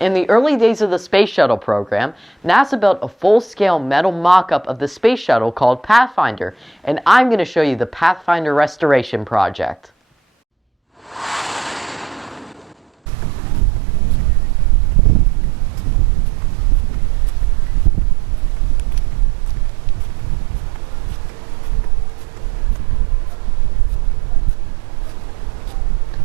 In the early days of the Space Shuttle program, NASA built a full-scale metal mock-up of the Space Shuttle called Pathfinder, and I'm going to show you the Pathfinder restoration project.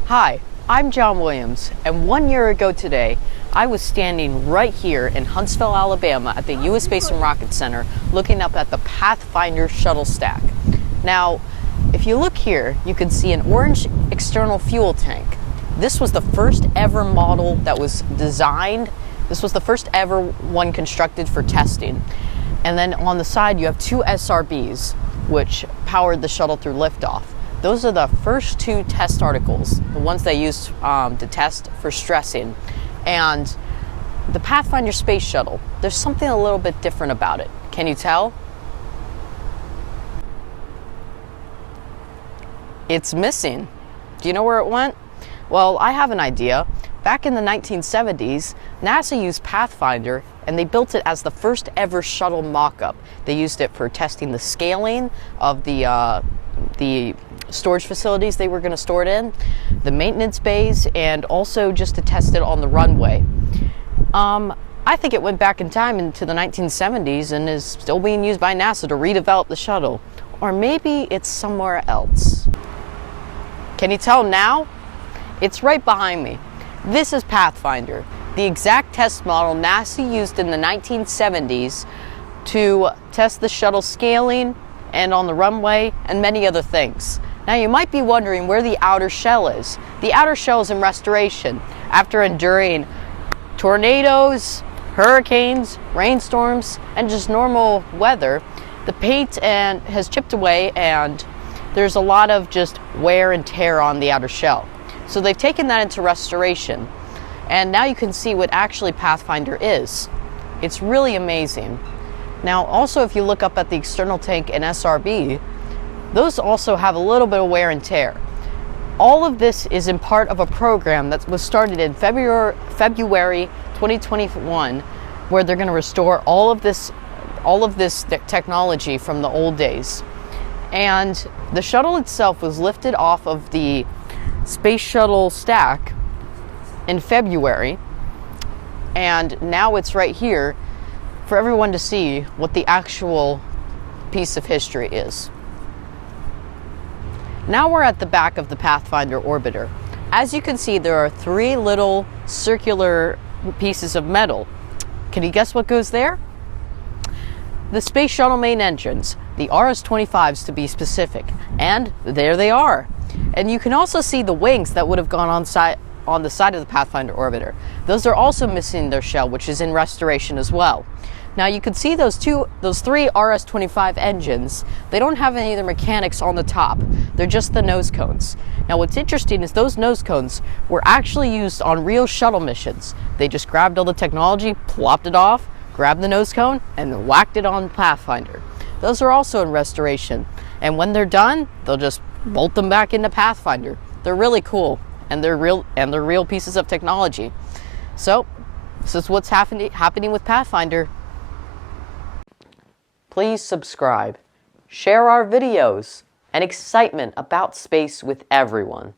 Hi, I'm John Williams, and 1 year ago today, I was standing right here in Huntsville, Alabama at the U.S. Space and Rocket Center looking up at the Pathfinder shuttle stack. Now, if you look here, you can see an orange external fuel tank. This was the first ever model that was designed. This was the first ever one constructed for testing. And then on the side, you have two SRBs, which powered the shuttle through liftoff. Those are the first two test articles, the ones they used to test for stressing. And the Pathfinder Space Shuttle, there's something a little bit different about it. Can you tell? It's missing. Do you know where it went? Well, I have an idea. Back in the 1970s, NASA used Pathfinder and they built it as the first ever shuttle mock-up. They used it for testing the scaling of the storage facilities they were going to store it in, the maintenance bays, and also just to test it on the runway. I think it went back in time into the 1970s and is still being used by NASA to redevelop the shuttle. Or maybe it's somewhere else. Can you tell now? It's right behind me. This is Pathfinder, the exact test model NASA used in the 1970s to test the shuttle scaling and on the runway and many other things. Now you might be wondering where the outer shell is. The outer shell is in restoration after enduring tornadoes, hurricanes, rainstorms, and just normal weather. The paint has chipped away and there's a lot of just wear and tear on the outer shell. So they've taken that into restoration. And now you can see what actually Pathfinder is. It's really amazing. Now also if you look up at the external tank and SRB, those also have a little bit of wear and tear. All of this is in part of a program that was started in February 2021, where they're going to restore all of this technology from the old days. And the shuttle itself was lifted off of the Space Shuttle stack in February, and now it's right here for everyone to see what the actual piece of history is. Now we're at the back of the Pathfinder orbiter. As you can see, there are three little circular pieces of metal. Can you guess what goes there? The Space Shuttle main engines, the RS-25s to be specific, and there they are. And you can also see the wings that would have gone on the side of the Pathfinder orbiter. Those are also missing their shell, which is in restoration as well. Now you can see those three RS-25 engines. They don't have any of their mechanics on the top. They're just the nose cones. Now what's interesting is those nose cones were actually used on real shuttle missions. They just grabbed all the technology, plopped it off, grabbed the nose cone, and whacked it on Pathfinder. Those are also in restoration. And when they're done, they'll just bolt them back into Pathfinder. They're really cool, and they're real pieces of technology. So this is what's happening with Pathfinder. Please subscribe, share our videos, and excitement about space with everyone.